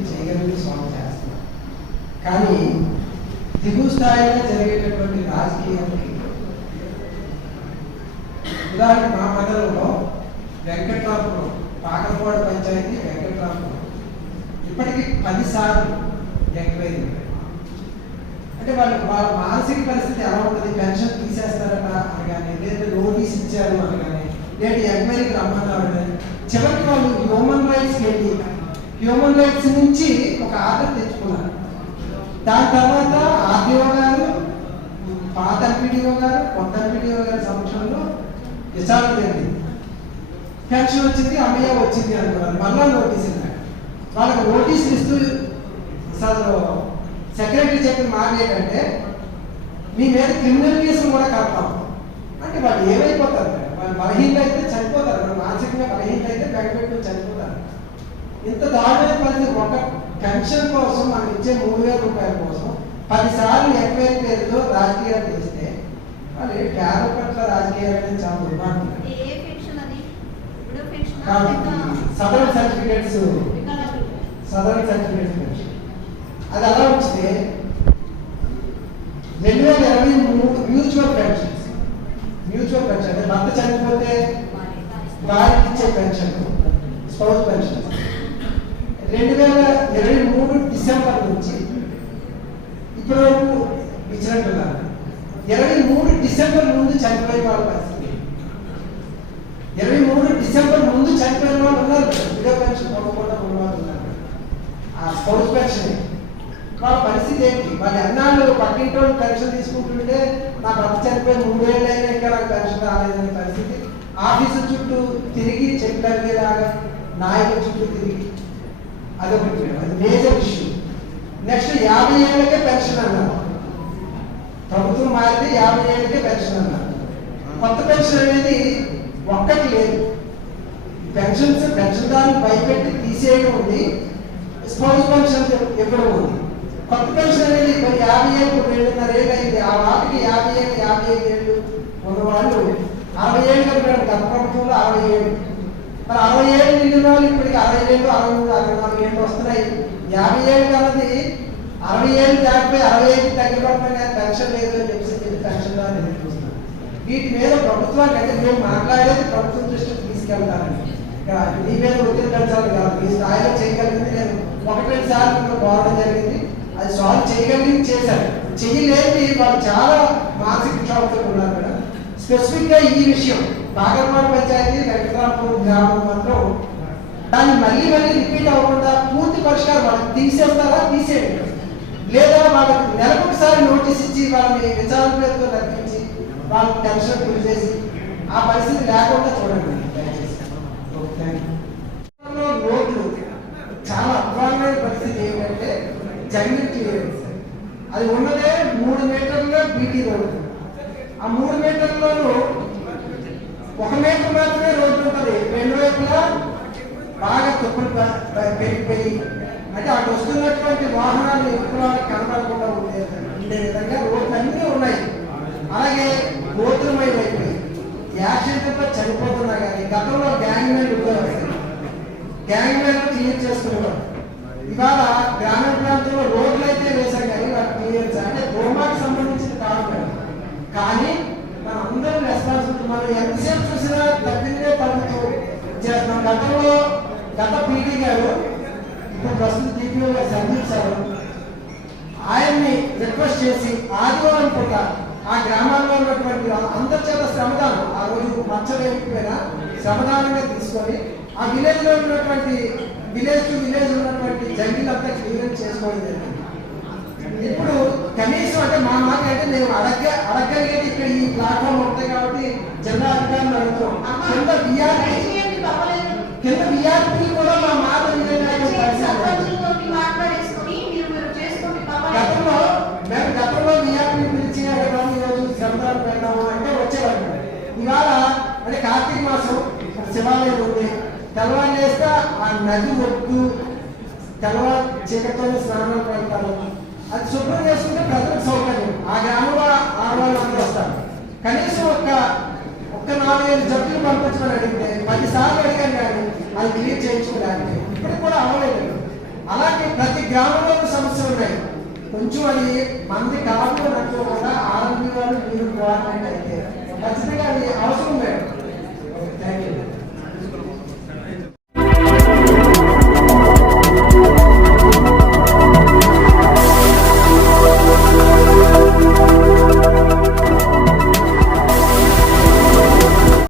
ఇది చేయగలిగి సాల్వ్ చేస్తున్నారు కానీ దిగు స్థాయిలో జరిగేటటువంటి రాజకీయాలకి ఉదాహరణ మా మండలంలో వెంకట్రాపురం పాకపోడ పంచాయతీ వెంకట్రాపురం ఇప్పటికీ పదిసార్లు ఎంక్వైరీ. అంటే వాళ్ళు వాళ్ళ మానసిక పరిస్థితి ఎలా ఉంటుంది? పెన్షన్ తీసేస్తారట అనగానే లేదా నోటీస్ ఇచ్చారు అనగానే నేటి ఎంక్వైరీకి రమ్మన్నారు చివరికి వాళ్ళు హ్యూమన్ రైట్స్ నుంచి ఒక ఆర్డర్ తెచ్చుకున్నారు దాని తర్వాత ఆర్డీఓ గారు పాత ఎంపీడీఓ గారు కొత్త ఎంపీడీఓ గారి సమక్షంలో విచారణ జరిగింది. పెన్షన్ వచ్చింది అమ్మయ్య వచ్చింది అనుకున్నారు మళ్ళా నోటీస్ ఇన్నారు వాళ్ళకి నోటీస్ ఇస్తూ అసలు సెక్రటరీ చెప్పిన మాట ఏంటంటే మీ మీద క్రిమినల్ కేసులు కూడా కడతాం. అంటే వాళ్ళు ఏమైపోతారు? వాళ్ళు బలహీనలు అయితే చనిపోతారు. మానసికంగా బలహీనలు అయితే బయటపెట్టు చనిపోతారు. ఇంత దారుణమైన పరిస్థితి. ఒక పెన్షన్ కోసం మనం ఇచ్చే మూడు వేల రూపాయల కోసం పదిసార్లు ఎంక్వైరీ పేరుతో రాజకీయాలు చేస్తే వాళ్ళు పేద పట్ల రాజకీయాలు చాలా దుర్మార్గం. Southern certificates. సదరన్ సర్టిఫికేట్స్ అది అలా ఉంచితే రెండు వేల ఇరవై మూడు మ్యూచువల్ పెన్షన్స్. మ్యూచువల్ పెన్షన్ అంటే భర్త చనిపోతే వారికి ఇచ్చే పెన్షన్ స్పౌస్ పెన్షన్. రెండు వేల ఇరవై మూడు డిసెంబర్ నుంచి ఇప్పటి వరకు ఇచ్చినట్టున్నారు. ఇరవై మూడు డిసెంబర్ ముందు చనిపోయిన వాళ్ళ పరిస్థితి. ఇరవై మూడు డిసెంబర్ ముందు చనిపోయిన వాళ్ళు ఉన్నారు విడో పెన్షన్ పొందకుండా ఉన్న వాళ్ళు ఉన్నారు ఆ స్పౌస్ పెన్షన్ వాళ్ళ పరిస్థితి ఏంటి? వాళ్ళు ఎన్నాళ్ళు పక్కింటి పెన్షన్ తీసుకుంటుంటే నా అంత చనిపోయి మూడేళ్ళు అయినా ఇంకా నాకు పెన్షన్ రాలేదనే పరిస్థితి? ఆఫీసు చుట్టూ తిరిగి చెప్పగలిగేలాగా నాయకుల చుట్టూ తిరిగి అదొకటి. అది మేజర్ ఇష్యూ నెక్స్ట్ యాభై ఏళ్ళకే పెన్షన్ అన్నారు. ప్రభుత్వం మారితే యాభై ఏళ్ళకే పెన్షన్ అన్నారు. కొత్త పెన్షన్ అనేది ఒక్కటి లేదు. పెన్షన్స్ పెన్షన్దారులు భయపెట్టి తీసేయడం ఉంది. స్పౌస్ పెన్షన్ ఇవ్వడం ఉంది. కొత్త పెన్షన్ అనేది మరి యాభై ఏళ్ళు రెండున్నర ఏళ్ళు అయింది. ఆ వాటికి యాభై ఏళ్ళు యాభై ఐదు ఏళ్ళు ఉన్న వాళ్ళు అరవై ఏళ్ళు కలిపారు గత ప్రభుత్వంలో అరవై ఏళ్ళు. మరి అరవై ఏళ్ళు నిండిన వాళ్ళు ఇప్పటికి అరవై ఏళ్ళు అరవై మూడు అరవై నాలుగు ఏళ్ళు వస్తున్నాయి. యాభై ఏళ్ళు కన్నది అరవై ఏళ్ళు దాటిపోయి అరవై ఏళ్ళు తగ్గిపడుతున్నా కానీ పెన్షన్ లేదు అని చెప్పేసి పెన్షన్ ద్వారా ఎదురు వీటి మీద ప్రభుత్వానికి అంటే మేము మాట్లాడేది ప్రభుత్వం దృష్టికి తీసుకెళ్తానండి ఇక్కడ మీ మీద ఒత్తిడి పెంచాలి కాదు. మీ స్థాయిలో చేయగలిగింది నేను. ఒకటి రెండు సార్లు బాగుండడం జరిగింది. అది సాల్వ్ చేయగలిగింది చేశారు. చేయలేని వాళ్ళు చాలా మానసిక క్షోభతో ఉన్నారు మేడం. స్పెసిఫిక్గా ఈ విషయం బాగర్వాడ పంచాయతీ వెంకటరామపురం గ్రామం మాత్రం దాన్ని మళ్ళీ మళ్ళీ రిపీట్ అవ్వకుండా పూర్తి పరిష్కారం వాళ్ళకి తీసేస్తారా తీసేయండి. లేదా వాళ్ళకి నెలకు ఒకసారి నోటీస్ ఇచ్చి వాళ్ళని విచారణ పేరుతో రప్పించి వాళ్ళకి టెన్షన్ గురి చేసి ఆ పరిస్థితి లేకుండా చూడండి. యూ. రోడ్లు చాలా అద్భుతమైన పరిస్థితి ఏంటంటే జంగిల్ క్లియరెన్స్. అది ఉన్నదే మూడు మీటర్ల బీటీ రోడ్డు. ఆ మూడు మీటర్లను ఒక మీటర్ మాత్రమే రోడ్డు ఉంటుంది. రెండు వైపులా బాగా తుప్పులు పెరిగిపోయి అంటే అటు వస్తున్నటువంటి వాహనాలు ఎక్కువ కనబడకుండా ఉండే ఉండే విధంగా రోడ్లు అన్నీ ఉన్నాయి. అలాగే గోత్రమై అయిపోయి యాక్సిడెంట్తో చనిపోతున్నా కానీ గతంలో గ్యాంగ్ మ్యాన్ ఉద్యోగం గ్యాంగ్ మ్యాన్ క్లియర్ చేసుకునేవారు. ఇవాళ గ్రామీణ ప్రాంతంలో రోడ్లు అయితే వేశాం కానీ వాటి క్లియర్ అంటే దోమాకి సంబంధించి గత పీటీ గారు ఇప్పుడు ప్రస్తుత డిపిఓ గారు సందీప్ సార్ ఆయన్ని రిక్వెస్ట్ చేసి ఆదివారం పూట ఆ గ్రామాల్లో ఉన్నటువంటి అందరి చేత శ్రమదానం ఆ రోజు మచ్చలేకపోయినా శ్రమదానంగా తీసుకొని ఆ విలేజ్లో ఉన్నటువంటి విలేజ్ టు విలేజ్ ఉన్నటువంటి జంగిల్ అంతా క్లియర్ చేసుకోవడం జరిగింది. ఇప్పుడు కనీసం అంటే మా మాట అంటే నేను అడగ అడగలిగేది ఇక్కడ ఈ ప్లాట్ఫామ్ ఉంటుంది కాబట్టి జిల్లా అధికారులు అడుగుతాం కింద విఆర్పి కూడా మా మాట వినేలాగా పరిస్థితి. గతంలో మేము గతంలో విఆర్పి పిలిచి అక్కడ ఈరోజు శ్రమదానం పెడదాము అంటే వచ్చేవాళ్ళు ఇవాళ అంటే కార్తీక మాసం శివాలయం ఉంది. తెల్లవారు చేస్తే ఆ నది ఒడ్డు తెల్లవారు చీకటితోనే స్నానం పెడతారు. అది శుభ్రం చేసుకుంటే ప్రజలకు సౌకర్యం. ఆ గ్రామంలో ఆడవాళ్ళు అందరూ వస్తారు. కనీసం ఒక్క ఒక్క నాలుగైదు జట్లు పంపించమని అడిగితే పదిసార్లు అడిగాను కానీ అది క్లియర్ చేయించుకోవడానికి ఇప్పుడు కూడా అవ్వలేదు. అలాగే ప్రతి గ్రామంలో సమస్యలు ఉన్నాయి. కొంచెం అది మంది కాకుండా అన్నట్టు కూడా ఆరోగ్య వాళ్ళు మీరు కోఆర్డినేట్ అయితే. ఖచ్చితంగా అది అవసరం మేడం